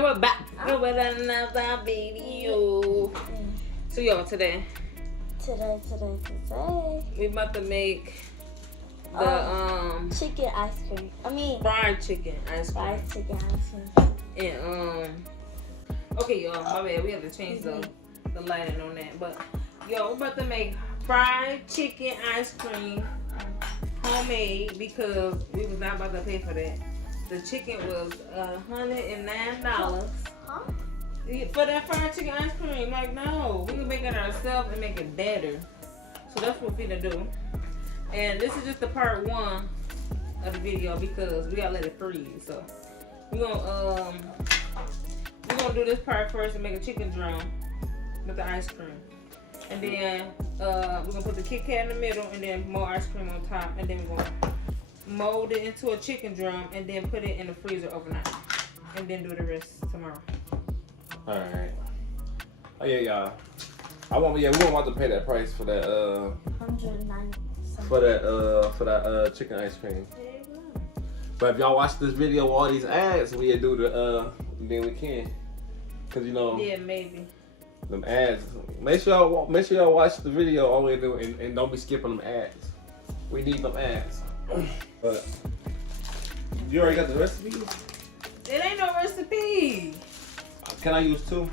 we're back with another video. So y'all, today we about to make the chicken ice cream. fried chicken ice cream. Fried chicken ice cream. And okay y'all, my bad, we have to change the lighting on that. But yo, we're about to make fried chicken ice cream homemade because we was not about to pay for that. The chicken was $109. Huh? For that fried chicken ice cream. Like, no, we can make it ourselves and make it better. So that's what we're gonna do. And this is just the part 1 of the video because we gotta let it freeze. So we're gonna do this part first and make a chicken drum with the ice cream. And then we're gonna put the Kit Kat in the middle and then more ice cream on top. And then we're gonna mold it into a chicken drum and then put it in the freezer overnight. And then do the rest tomorrow. Alright. Oh yeah, y'all. We don't want to pay that price for that $109. for that chicken ice cream. But if y'all watch this video with all these ads, we do the then we can. Cause you know. Yeah, maybe. Them ads. Make sure y'all watch the video all the way through and don't be skipping them ads. We need them ads. But you already got the recipe? It ain't no recipe. Can I use 2?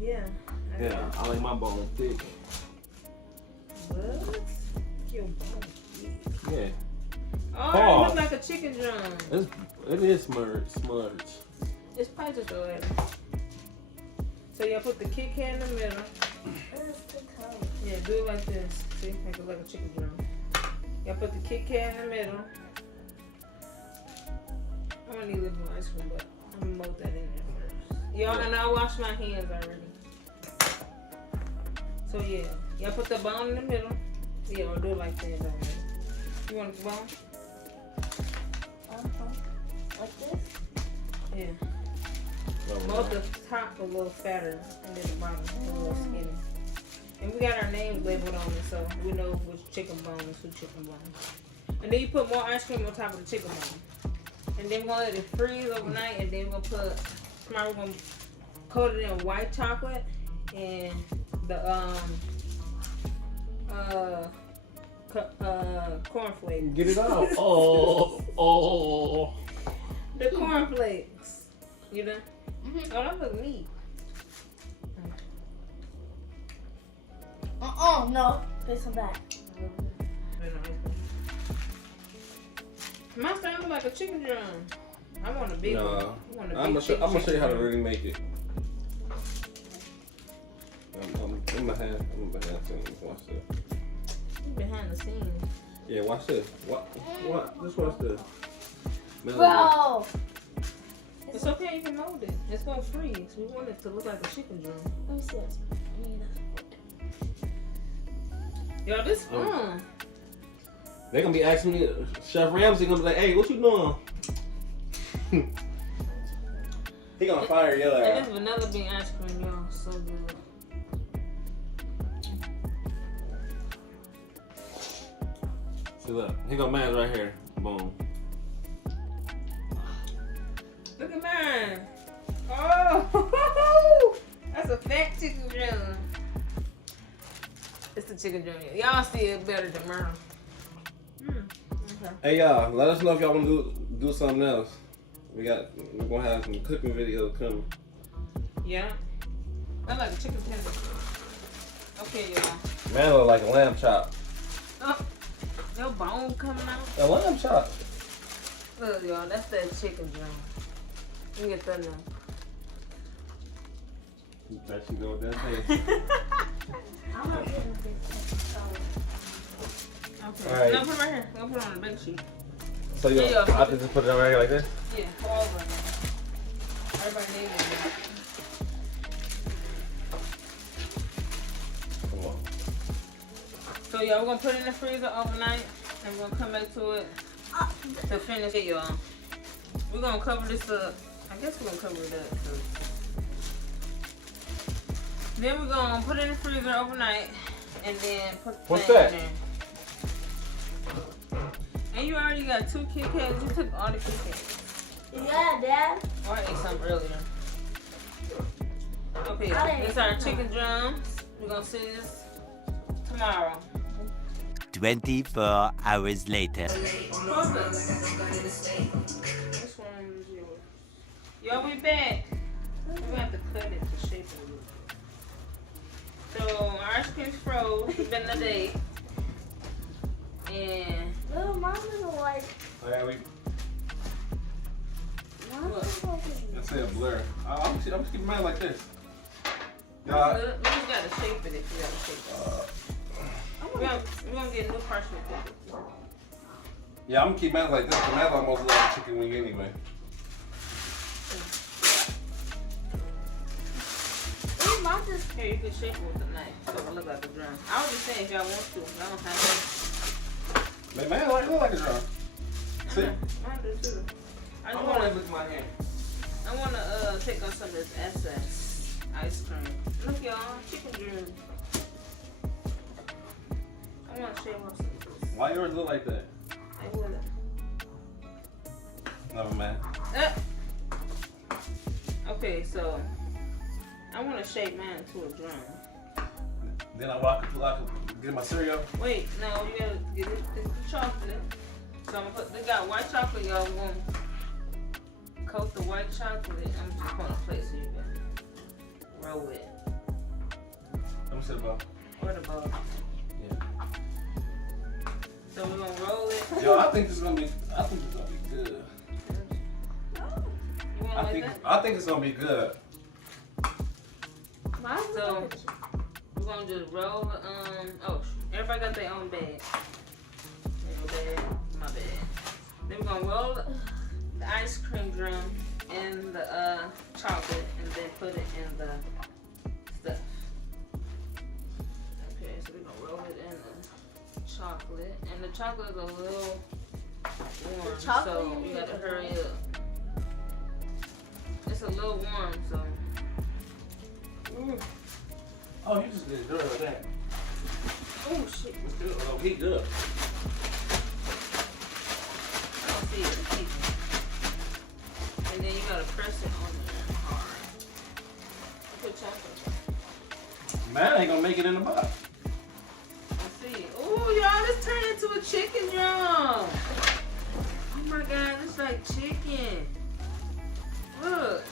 Yeah. Yeah, I like my bone thick. What? Your bone thick. Yeah. Oh, it looks like a chicken drum. It is smudge. It's probably just oil. So y'all put the Kit Kat in the middle. Yeah, do it like this. See, make it like a chicken drum. Y'all put the Kit Kat in the middle. I'm gonna need a little more ice cream, but I'm gonna mold that in there first. Y'all, and I washed my hands already. So yeah, y'all put the bone in the middle. Yeah, I'll do it like that already. You want the bone? Like this? Yeah. Both the top a little fatter and then the bottom a little skinny. And we got our names labeled on it so we know which chicken bone is which chicken bone. And then you put more ice cream on top of the chicken bone. And then we're gonna let it freeze overnight and then we're gonna coat it in white chocolate and the cornflakes. Get it out. Oh. The cornflakes. You done? Oh, that look neat. No. Put some back. My sound like a chicken drum. I want a big one. I'm gonna show you how to really make it. I'm behind scenes. Watch this. You behind the scenes. Yeah, watch this. What? Just watch this. Bro! It's okay, you can mold it. It's gonna freeze. We want it to look like a chicken drum. Let me see this. Yo, this fun. They're gonna be asking me, Chef Ramsay gonna be like, hey, what you doing? He gonna fire your And ass. this vanilla bean ice cream, y'all, so good. See, look, he got mine right here. Boom. Look at mine. Oh, that's a fat chicken drum. It's the chicken drum. Y'all see it better than mine. Okay. Hey y'all, let us know if y'all want to do something else. We're gonna have some cooking videos coming. Yeah. I like a chicken tender. Okay, y'all. Man, look like a lamb chop. Oh, your bone coming out. A lamb chop. Look, y'all, that's that chicken drum. Let me get that now. Bet you know what that is. I'm not getting this. Okay. All right. No, put it right here. I'm gonna put it on the bake sheet. So you, Yeah, I can just put it right here like this? Yeah, all over it. Everybody needs it. Come on. So y'all, we're gonna put it in the freezer overnight, and we're gonna come back to it to finish it, y'all. We're gonna cover this up. I guess we're gonna cover it up. Then we're gonna put it in the freezer overnight, and then put the What's thing that? in there. And you already got 2 Kit Kats. You took all the Kit Kats. Yeah, Dad. Or I ate some. earlier. Okay, it's our chicken drums. We're gonna see this tomorrow. 24 hours later. This one is yours. Yo, we back. We're gonna have to cut it to shape it a little bit. So our ice cream's froze. It's been a day. And Little mom doesn't like. Yeah, we. Mom doesn't like it. Let's say a blur. I'm keeping mine like this. we just gotta shape it if you gotta shape it. We're gonna get new parchment paper. Yeah, I'm gonna keep mine like this. Cause mine's almost like a chicken wing anyway. Little mom just. Here, you can shape it with a knife. So it'll look like a drum. I was just saying if y'all want to. I don't have to. Man, mine look like a drum. See? Mine do too. I I'm just gonna wanna look at my hand. I wanna take on some of this excess ice cream. Look y'all, chicken drums. I wanna shave off some of this. Why yours look like that? I would. Never mind. Okay, so I wanna shape mine into a drum. Then I walk until I can get my cereal. Wait, no, you gotta get it. It's the chocolate. So I'm gonna put. They got white chocolate. Y'all gonna coat the white chocolate. I'm just gonna place so you can roll it. Let me see the ball. Or the bowl. Yeah. So we're gonna roll it. Yo, I think it's gonna be good. You want like that? I think it's gonna be good. Mom So we're gonna just roll. Everybody got their own bag. Your bag, my bag. Then we're gonna roll the ice cream drum in the chocolate and then put it in the stuff. Okay, so we're gonna roll it in the chocolate, and the chocolate is a little warm, so you gotta hurry up. It's a little warm, so. Oh, you just did it like that. Oh shit! It's good. Oh, heat good. I don't see it. And then you gotta press it on there hard. Put chocolate. Man, ain't gonna make it in the box. Let's see. Ooh, y'all, this turned into a chicken drum. Oh my god, it's like chicken. Look.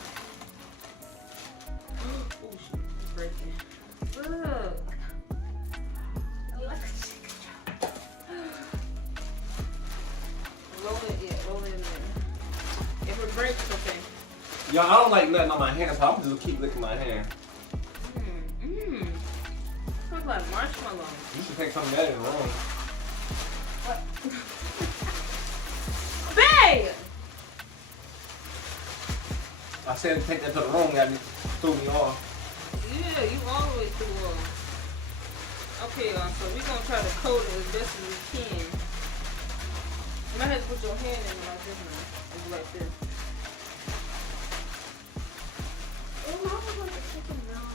Oh shit, it's breaking. Look. Roll it in there. If it breaks, okay. Yo, I don't like nothing on my hands, so I'm just gonna keep licking my hand. Smells like marshmallow. You should take some of that in the room. What? Babe! I said to take that to the room, threw me off. Yeah, you always do well. Okay, so we're gonna try to coat it as best as we can. You might have to put your hand in like this now. It's like this. Oh, mom was like a chicken drum.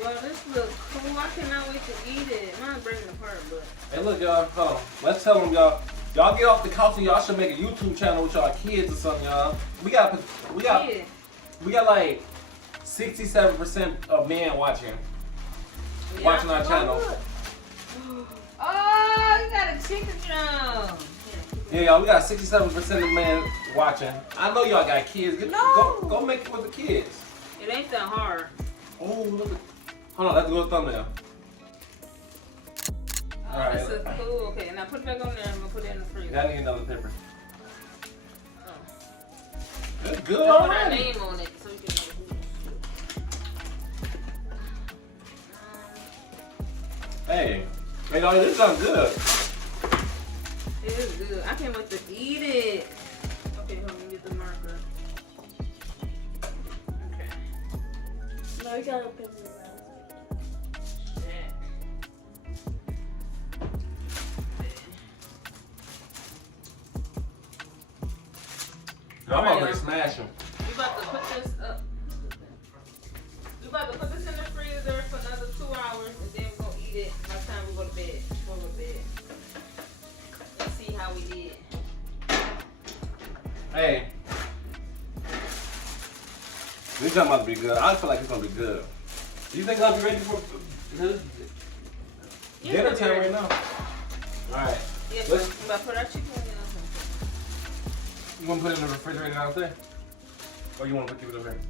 Yo, this looks cool. I cannot wait to eat it. Mine's breaking apart, but. Hey, look, y'all. Hold on. Let's tell them, y'all. Y'all get off the couch and y'all should make a YouTube channel with y'all kids or something, y'all. We got like 67% of men watching our channel. Oh, you got a chicken drum. Yeah, y'all, we got 67% of men watching. I know y'all got kids. Go make it with the kids. It ain't that hard. Oh, look at. Hold on, that's a good thumbnail. Oh, Alright. this is cool. Okay, now put it back on there. I'm gonna put it in the freezer. Gotta need another paper. Oh. That's good Put our already. name on it so we can know who. Hey, y'all, this sounds good. It is good. I can't wait to eat it. Okay, hold on, get the marker. Okay. No, you gotta put me around. I'm over here smashing. We about to put this up. We about to put this in the freezer for another 2 hours, and then we're gonna eat it by the time we go to bed. Before we go to bed. Let's see how we did. Hey, This jump about to be good. I feel like it's gonna be good. Do you think I'll be ready for dinner time right now? Alright. Yeah, Let's- I'm about to put our chicken in there. You wanna put it in the refrigerator downstairs? Or you wanna keep it over here?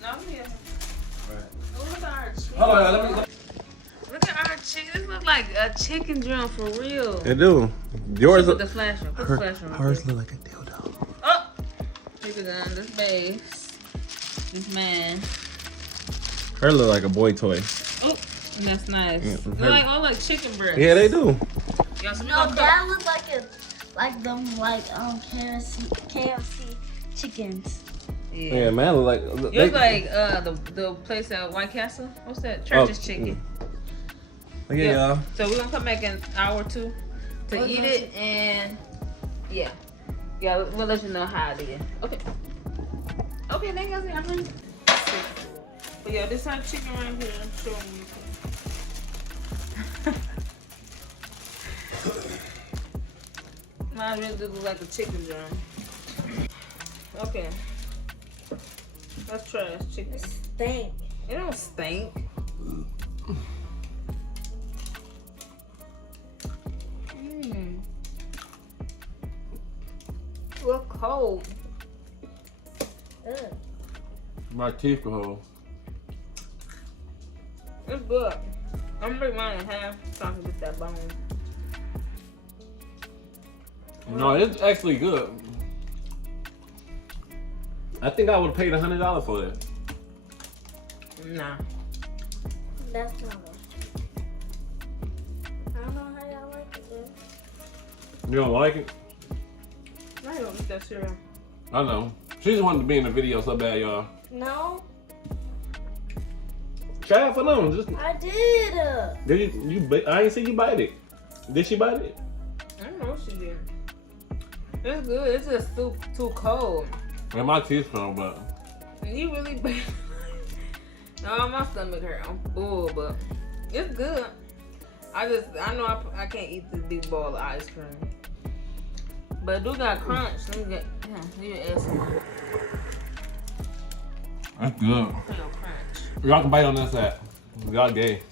No, I'm here. Alright. Oh, look at our chicken. Hold on, let me. Look at our chicken. This looks like a chicken drum for real. It do. Yours Put the flash on. Put the flash on. Hers look like a dildo. Oh! Chicken gun. This base. This man. Her look like a boy toy. Oh, that's nice. Yeah, They like all like chicken breasts. Yeah, they do. Y'all, so we No, gonna that looks like them KFC chickens. Yeah, man, look like. You look like the place at White Castle. What's that? Church's chicken. Look at y'all. So we're gonna come back in an hour or two to eat it, and yeah, we'll let you know how it is. Okay. Okay, thank you guys. I'm ready. But yeah, this time chicken right here. I'm showing you. Mine really do look like a chicken drum. Okay. Let's try this chicken. It stink. It don't stink. We're cold. Ugh. My teeth go hold. It's good. I'm gonna break mine in half so I can get that bone. No, it's actually good. I think I would have paid $100 for that. Nah. That's not much. I don't know how y'all like it, though. You don't like it? I don't eat that cereal. I know. She just wanted to be in the video so bad, y'all. No, Try it for them. Just I did. did you? I ain't see you bite it. Did she bite it? I don't know what she did. It's good. It's just too cold. And my teeth come, but And you really bad. No, my stomach hurt. I'm full, but it's good. I know I can't eat this big ball of ice cream. But it do got crunch. Let me get, you add some that's good. crunch. Y'all can bite on that side. Y'all gay.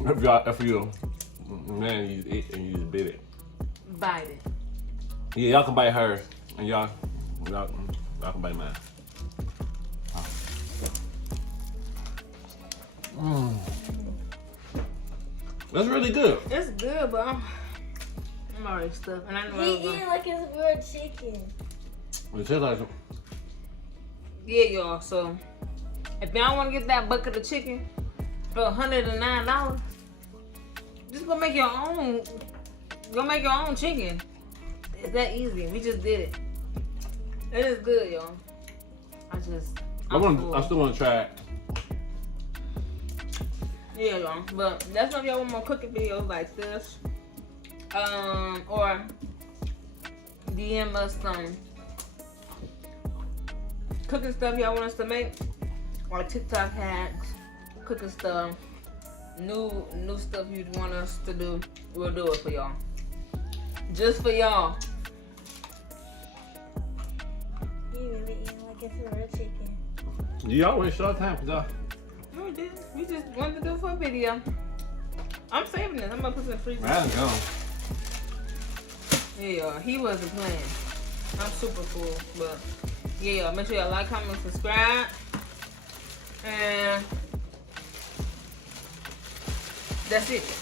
If you man, you just eat and you just bit it. Bite it. Yeah, y'all can bite hers, and y'all can bite mine. That's really good. It's good, but I'm already stuffed. And I know He eating like it's real chicken. It tastes like yeah, y'all. So if y'all want to get that bucket of chicken for $109, just go make your own. Go make your own chicken. It's that easy. We just did it. It is good, y'all. I still want to try it. Yeah, y'all. But that's if y'all want more cooking videos like this. Or DM us some cooking stuff y'all want us to make. Or TikTok hacks, cooking stuff, new stuff you want us to do. We'll do it for y'all. Just for y'all. He really eating like it's real chicken. You always short time for y'all. No, we didn't. We just wanted to do it for a video. I'm saving this. I'm gonna put some free. Man, go. Yeah, y'all. He wasn't playing. I'm super cool, but yeah, y'all. Make sure y'all like, comment, subscribe, and that's it.